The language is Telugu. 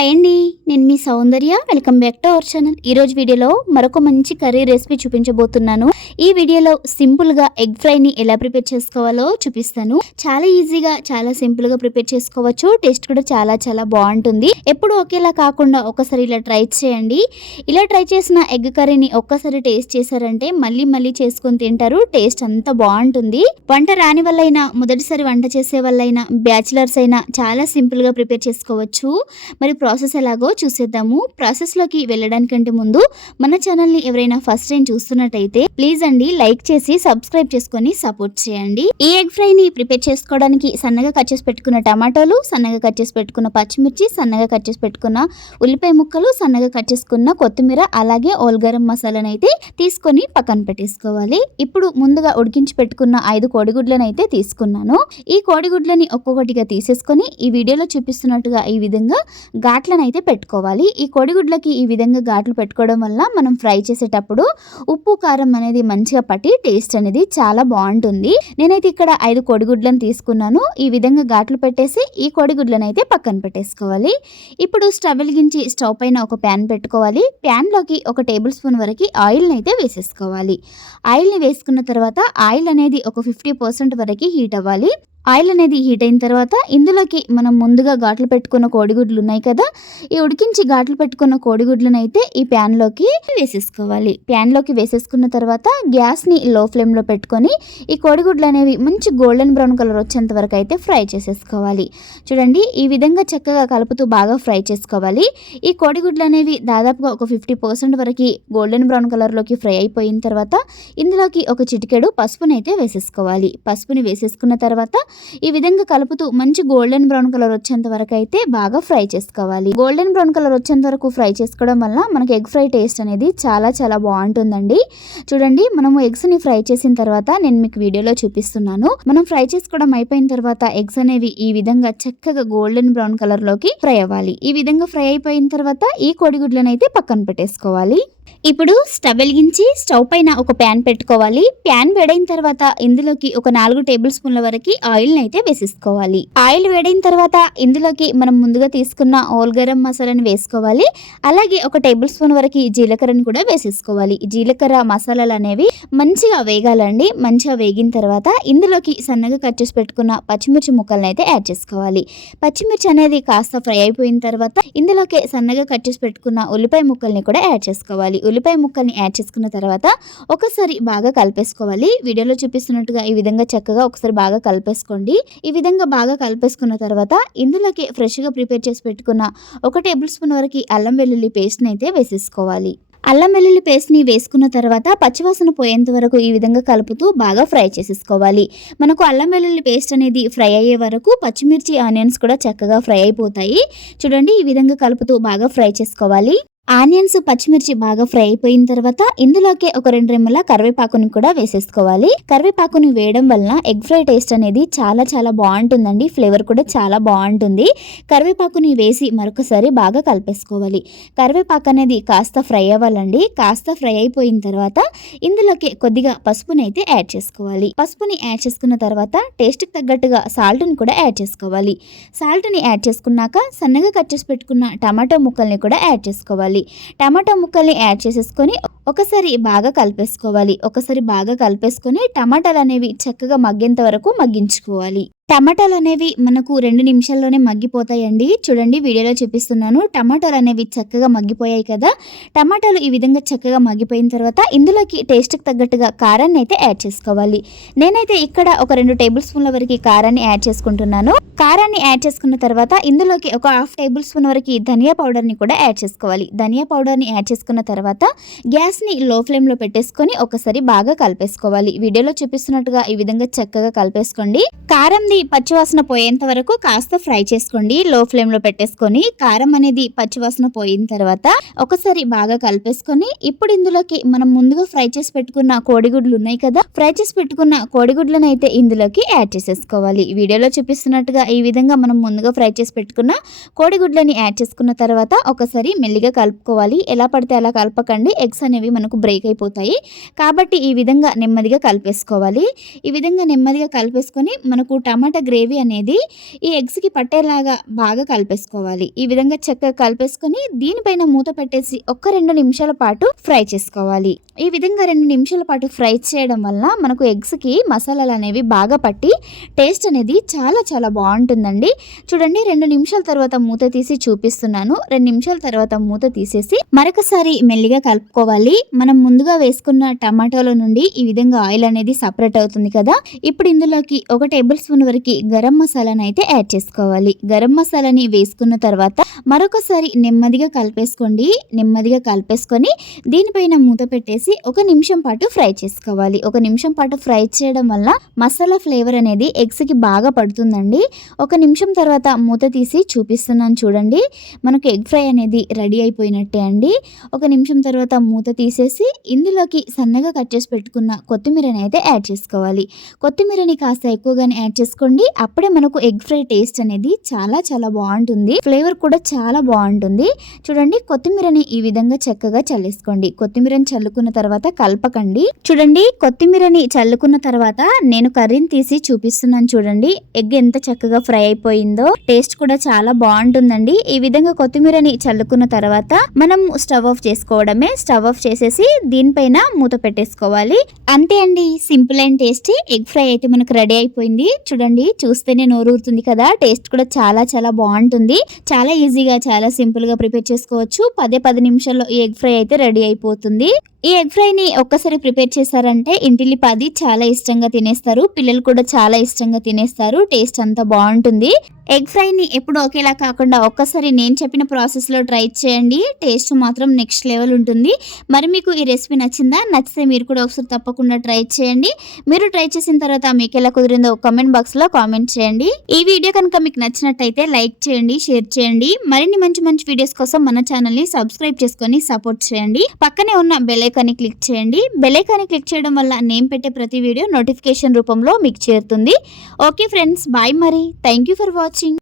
హాయ్ అండి నేను మీ Soundarya. Welcome back to our channel ఈరోజు వీడియోలో మరొక మంచి కర్రీ రెసిపీ చూపించబోతున్నాను. ఈ వీడియోలో సింపుల్గా ఎగ్ ఫ్రైని ఎలా ప్రిపేర్ చేసుకోవాలో చూపిస్తాను. చాలా ఈజీగా చాలా సింపుల్గా ప్రిపేర్ చేసుకోవచ్చు. టేస్ట్ కూడా చాలా చాలా బాగుంటుంది. ఎప్పుడు ఒకేలా కాకుండా ఒకసారి ఇలా ట్రై చేయండి. ఇలా ట్రై చేసిన ఎగ్ కర్రీని ఒక్కసారి టేస్ట్ చేశారంటే మళ్ళీ మళ్ళీ చేసుకొని తింటారు. టేస్ట్ అంత బాగుంటుంది. వంట రాని వాళ్ళైనా మొదటిసారి వంట చేసే వాళ్ళైనా బ్యాచిలర్స్ అయినా చాలా సింపుల్గా ప్రిపేర్ చేసుకోవచ్చు. మరి ప్రాసెస్ ఎలాగో చూసేద్దాము. ప్రాసెస్లోకి వెళ్ళడానికంటే ముందు మన ఛానల్ని ఎవరైనా ఫస్ట్ టైం చూస్తున్నట్టయితే ప్లీజ్ అండి లైక్ చేసి సబ్స్క్రైబ్ చేసుకొని సపోర్ట్ చేయండి. ఈ ఎగ్ ఫ్రైని ప్రిపేర్ చేసుకోవడానికి సన్నగా కట్ చేసి పెట్టుకున్న టమాటోలు సన్నగా కట్ చేసి పెట్టుకున్న పచ్చిమిర్చి సన్నగా కట్ చేసి పెట్టుకున్న ఉల్లిపాయ ముక్కలు సన్నగా కట్ చేసుకున్న కొత్తిమీర అలాగే ఓల్గరం మసాలాను అయితే తీసుకొని పక్కన పెట్టేసుకోవాలి. ఇప్పుడు ముందుగా ఉడికించి పెట్టుకున్న ఐదు కోడిగుడ్లను అయితే తీసుకున్నాను. ఈ కోడిగుడ్లని ఒక్కొక్కటిగా తీసేసుకొని ఈ వీడియోలో చూపిస్తున్నట్టుగా ఈ విధంగా ఘాట్లనైతే పెట్టుకోవాలి. ఈ కోడిగుడ్లకి ఈ విధంగా ఘాట్లు పెట్టుకోవడం వల్ల మనం ఫ్రై చేసేటప్పుడు ఉప్పు కారం అనేది మంచిగా పట్టి టేస్ట్ అనేది చాలా బాగుంటుంది. నేనైతే ఇక్కడ ఐదు కోడిగుడ్లను తీసుకున్నాను. ఈ విధంగా ఘాట్లు పెట్టేసి ఈ కోడిగుడ్లను అయితే పక్కన పెట్టేసుకోవాలి. ఇప్పుడు స్టవ్ వెలిగించి స్టవ్ పైన ఒక ప్యాన్ పెట్టుకోవాలి. ప్యాన్లోకి ఒక టేబుల్ స్పూన్ వరకు ఆయిల్ని అయితే వేసేసుకోవాలి. ఆయిల్ని వేసుకున్న తర్వాత ఆయిల్ అనేది ఒక ఫిఫ్టీ పర్సెంట్ వరకు హీట్ అవ్వాలి. ఆయిల్ అనేది హీట్ అయిన తర్వాత ఇందులోకి మనం ముందుగా ఘాట్లు పెట్టుకున్న కోడిగుడ్లు ఉన్నాయి కదా ఈ ఉడికించి ఘాట్లు పెట్టుకున్న కోడిగుడ్లను అయితే ఈ ప్యాన్లోకి వేసేసుకోవాలి. ప్యాన్లోకి వేసేసుకున్న తర్వాత గ్యాస్ని లో ఫ్లేమ్లో పెట్టుకొని ఈ కోడిగుడ్లు అనేవి మంచి గోల్డెన్ బ్రౌన్ కలర్ వచ్చేంత వరకు అయితే ఫ్రై చేసేసుకోవాలి. చూడండి ఈ విధంగా చక్కగా కలుపుతూ బాగా ఫ్రై చేసుకోవాలి. ఈ కోడిగుడ్లు అనేవి దాదాపుగా ఒక ఫిఫ్టీ పర్సెంట్ వరకు గోల్డెన్ బ్రౌన్ కలర్లోకి ఫ్రై అయిపోయిన తర్వాత ఇందులోకి ఒక చిటికెడు పసుపునైతే వేసేసుకోవాలి. పసుపుని వేసేసుకున్న తర్వాత ఈ విధంగా కలుపుతూ మంచి గోల్డెన్ బ్రౌన్ కలర్ వచ్చేంత వరకు అయితే బాగా ఫ్రై చేసుకోవాలి. గోల్డెన్ బ్రౌన్ కలర్ వచ్చేంత వరకు ఫ్రై చేసుకోవడం వల్ల మనకి ఎగ్ ఫ్రై టేస్ట్ అనేది చాలా చాలా బాగుంటుందండి. చూడండి మనము ఎగ్స్ని ఫ్రై చేసిన తర్వాత నేను మీకు వీడియోలో చూపిస్తున్నాను. మనం ఫ్రై చేసుకోవడం అయిపోయిన తర్వాత ఎగ్స్ అనేవి ఈ విధంగా చక్కగా గోల్డెన్ బ్రౌన్ కలర్లోకి ఫ్రై అవ్వాలి. ఈ విధంగా ఫ్రై అయిపోయిన తర్వాత ఈ కోడిగుడ్లను అయితే పక్కన పెట్టేసుకోవాలి. ఇప్పుడు స్టవ్ వెలిగించి స్టవ్ పైన ఒక ప్యాన్ పెట్టుకోవాలి. ప్యాన్ వేడైన తర్వాత ఇందులోకి ఒక నాలుగు టేబుల్ స్పూన్ల వరకు ఆయిల్ అయితే వేసేసుకోవాలి. ఆయిల్ వేడైన తర్వాత ఇందులోకి మనం ముందుగా తీసుకున్న ఓల్ గరం మసాలాను వేసుకోవాలి. అలాగే ఒక టేబుల్ స్పూన్ వరకు జీలకర్రని కూడా వేసేసుకోవాలి. జీలకర్ర మసాలాలు అనేవి మంచిగా వేగాలండి. మంచిగా వేగిన తర్వాత ఇందులోకి సన్నగా కట్ చేసి పెట్టుకున్న పచ్చిమిర్చి ముక్కలను అయితే యాడ్ చేసుకోవాలి. పచ్చిమిర్చి అనేది కాస్త ఫ్రై అయిపోయిన తర్వాత ఇందులోకి సన్నగా కట్ చేసి పెట్టుకున్న ఉల్లిపాయ ముక్కల్ని కూడా యాడ్ చేసుకోవాలి. ఉల్లిపాయ ముక్కల్ని యాడ్ చేసుకున్న తర్వాత ఒకసారి బాగా కలిపేసుకోవాలి. వీడియోలో చూపిస్తున్నట్టుగా ఈ విధంగా చక్కగా ఒకసారి బాగా కలిపేసుకోండి. ఈ విధంగా బాగా కలిపేసుకున్న తర్వాత ఇందులోకి ఫ్రెష్గా ప్రిపేర్ చేసి పెట్టుకున్న ఒక టేబుల్ స్పూన్ వరకు అల్లం వెల్లుల్లి పేస్ట్ని అయితే వేసేసుకోవాలి. అల్లం వెల్లుల్లి పేస్ట్ని వేసుకున్న తర్వాత పచ్చివాసన పోయేంత వరకు ఈ విధంగా కలుపుతూ బాగా ఫ్రై చేసేసుకోవాలి. మనకు అల్లం వెల్లుల్లి పేస్ట్ అనేది ఫ్రై అయ్యే వరకు పచ్చిమిర్చి ఆనియన్స్ కూడా చక్కగా ఫ్రై అయిపోతాయి. చూడండి ఈ విధంగా కలుపుతూ బాగా ఫ్రై చేసుకోవాలి. ఆనియన్స్ పచ్చిమిర్చి బాగా ఫ్రై అయిపోయిన తర్వాత ఇందులోకి ఒక రెండు రెమ్మల కరివేపాకుని కూడా వేసేసుకోవాలి. కరివేపాకుని వేయడం వలన ఎగ్ ఫ్రై టేస్ట్ అనేది చాలా చాలా బాగుంటుందండి. ఫ్లేవర్ కూడా చాలా బాగుంటుంది. కరివేపాకుని వేసి మరొకసారి బాగా కలిపేసుకోవాలి. కరివేపాకు అనేది కాస్త ఫ్రై అవ్వాలండి. కాస్త ఫ్రై అయిపోయిన తర్వాత ఇందులోకి కొద్దిగా పసుపుని అయితే యాడ్ చేసుకోవాలి. పసుపుని యాడ్ చేసుకున్న తర్వాత టేస్ట్కి తగ్గట్టుగా సాల్ట్ని కూడా యాడ్ చేసుకోవాలి. సాల్ట్ని యాడ్ చేసుకున్నాక సన్నగా కట్ చేసి పెట్టుకున్న టమాటో ముక్కల్ని కూడా యాడ్ చేసుకోవాలి. టమాటో ముక్కల్ని యాడ్ చేసేసుకొని ఒకసారి బాగా కలిపేసుకోవాలి. ఒకసారి బాగా కలిపేసుకొని టమాటాలు అనేవి చక్కగా మగ్గేంత వరకు మగ్గించుకోవాలి. టమాటాలు అనేవి మనకు రెండు నిమిషాల్లోనే మగ్గిపోతాయండి. చూడండి వీడియోలో చూపిస్తున్నాను. టమాటాలు అనేవి చక్కగా మగ్గిపోయాయి కదా. టమాటాలు ఈ విధంగా చక్కగా మగ్గిపోయిన తర్వాత ఇందులోకి టేస్ట్కి తగ్గట్టుగా కారాన్ని అయితే యాడ్ చేసుకోవాలి. నేనైతే ఇక్కడ ఒక రెండు టేబుల్ స్పూన్ల వరకు కారాన్ని యాడ్ చేసుకుంటున్నాను. కారాన్ని యాడ్ చేసుకున్న తర్వాత ఇందులోకి ఒక హాఫ్ టేబుల్ స్పూన్ వరకు ధనియా పౌడర్ని కూడా యాడ్ చేసుకోవాలి. ధనియా పౌడర్ని యాడ్ చేసుకున్న తర్వాత గ్యాస్ని లో ఫ్లేమ్లో పెట్టేసుకొని ఒకసారి బాగా కలిపేసుకోవాలి. వీడియోలో చూపిస్తున్నట్టుగా ఈ విధంగా చక్కగా కలిపేసుకోండి. కారంది పచ్చివాసన పోయేంత వరకు కాస్త ఫ్రై చేసుకోండి. లో ఫ్లేమ్లో పెట్టేసుకొని కారం అనేది పచ్చివాసన పోయిన తర్వాత ఒకసారి బాగా కలిపేసుకొని ఇప్పుడు ఇందులోకి మనం ముందుగా ఫ్రై చేసి పెట్టుకున్న కోడిగుడ్లు ఉన్నాయి కదా ఫ్రై చేసి పెట్టుకున్న కోడిగుడ్లను అయితే ఇందులోకి యాడ్ చేసేసుకోవాలి. వీడియోలో చూపిస్తున్నట్టుగా ఈ విధంగా మనం ముందుగా ఫ్రై చేసి పెట్టుకున్న కోడిగుడ్లని యాడ్ చేసుకున్న తర్వాత ఒకసారి మెల్లిగా కలుపుకోవాలి. ఎలా పడితే అలా కలపకండి. ఎగ్స్ అనేవి మనకు బ్రేక్ అయిపోతాయి. కాబట్టి ఈ విధంగా నెమ్మదిగా కలిపేసుకోవాలి. ఈ విధంగా నెమ్మదిగా కలిపేసుకొని మనకు టమాటా టమాటా గ్రేవీ అనేది ఈ ఎగ్స్కి పట్టేలాగా బాగా కలిపేసుకోవాలి. ఈ విధంగా చక్కగా కలిపేసుకొని దీనిపైన మూత పెట్టేసి ఒక్క రెండు నిమిషాల పాటు ఫ్రై చేసుకోవాలి. ఈ విధంగా రెండు నిమిషాల పాటు ఫ్రై చేయడం వల్ల మనకు ఎగ్స్కి మసాలాలు అనేవి బాగా పట్టి టేస్ట్ అనేది చాలా చాలా బాగుంటుందండి. చూడండి రెండు నిమిషాల తర్వాత మూత తీసి చూపిస్తున్నాను. రెండు నిమిషాల తర్వాత మూత తీసేసి మరొకసారి మెల్లిగా కలుపుకోవాలి. మనం ముందుగా వేసుకున్న టమాటోల నుండి ఈ విధంగా ఆయిల్ అనేది సపరేట్ అవుతుంది కదా. ఇప్పుడు ఇందులోకి ఒక టేబుల్ స్పూన్ వరకు గరం మసాలాను అయితే యాడ్ చేసుకోవాలి. గరం మసాలాని వేసుకున్న తర్వాత మరొకసారి నెమ్మదిగా కలిపేసుకోండి. నెమ్మదిగా కలిపేసుకొని దీనిపైన మూత పెట్టేసి ఒక నిమిషం పాటు ఫ్రై చేసుకోవాలి. ఒక నిమిషం పాటు ఫ్రై చేయడం వల్ల మసాలా ఫ్లేవర్ అనేది ఎగ్స్కి బాగా పడుతుందండి. ఒక నిమిషం తర్వాత మూత తీసి చూపిస్తున్నాను చూడండి. మనకు ఎగ్ ఫ్రై అనేది రెడీ అయిపోయినట్టే అండి. ఒక నిమిషం తర్వాత మూత తీసేసి ఇందులోకి సన్నగా కట్ చేసి పెట్టుకున్న కొత్తిమీరని అయితే యాడ్ చేసుకోవాలి. కొత్తిమీరని కాస్త ఎక్కువగానే యాడ్ చేసుకోండి. అప్పుడే మనకు ఎగ్ ఫ్రై టేస్ట్ అనేది చాలా చాలా బాగుంటుంది. ఫ్లేవర్ కూడా చాలా బాగుంటుంది. చూడండి కొత్తిమీరని ఈ విధంగా చక్కగా చల్లేసుకోండి. కొత్తిమీరని చల్లుకున్న తర్వాత కలపకండి. చూడండి కొత్తిమీరని చల్లుకున్న తర్వాత నేను కర్రీని తీసి చూపిస్తున్నాను చూడండి. ఎగ్ ఎంత చక్కగా ఫ్రై అయిపోయిందో. టేస్ట్ కూడా చాలా బాగుంటుందండి. ఈ విధంగా కొత్తిమీరని చల్లుకున్న తర్వాత మనం స్టవ్ ఆఫ్ చేసుకోవడమే. స్టవ్ ఆఫ్ చేసేసి దీనిపైన మూత పెట్టేసుకోవాలి. అంతే అండి. Simple and tasty. Egg fry అయితే మనకు రెడీ అయిపోయింది. చూడండి. చూస్తేనే నోరూరుతుంది కదా. టేస్ట్ కూడా చాలా చాలా బాగుంటుంది. చాలా ఈజీగా చాలా సింపుల్గా ప్రిపేర్ చేసుకోవచ్చు. పదే పది నిమిషాల్లో ఎగ్ ఫ్రై అయితే రెడీ అయిపోతుంది. ఈ ఎగ్ ఫ్రైని ఒక్కసారి ప్రిపేర్ చేశారంటే ఇంటిల్లిపాది చాలా ఇష్టంగా తినేస్తారు పిల్లలు కూడా చాలా ఇష్టంగా తినేస్తారు టేస్ట్ అంతా బాగుంటుంది. ఎగ్ ఫ్రైని ఎప్పుడు ఒకేలా కాకుండా ఒక్కసారి నేను చెప్పిన ప్రాసెస్లో ట్రై చేయండి టేస్ట్ మాత్రం నెక్స్ట్ లెవెల్ ఉంటుంది. మరి మీకు ఈ రెసిపీ నచ్చిందా? నచ్చితే మీరు కూడా ఒకసారి తప్పకుండా ట్రై చేయండి. మీరు ట్రై చేసిన తర్వాత మీకు ఎలా కుదిరిందో కామెంట్ బాక్స్లో కామెంట్ చేయండి. ఈ వీడియో కనుక మీకు నచ్చినట్టయితే లైక్ చేయండి షేర్ చేయండి. మరిన్ని మంచి మంచి వీడియోస్ కోసం మన ఛానల్ని సబ్స్క్రైబ్ చేసుకొని సపోర్ట్ చేయండి. పక్కనే ఉన్న బెల్ బెలైకాన్ని క్లిక్ చేయండి. బెలైకాన్ని క్లిక్ చేయడం వల్ల నేను పెట్టే ప్రతి వీడియో నోటిఫికేషన్ రూపంలో మీకు చేరుతుంది. ఓకే ఫ్రెండ్స్ బాయ్ మరి. Thank you for watching.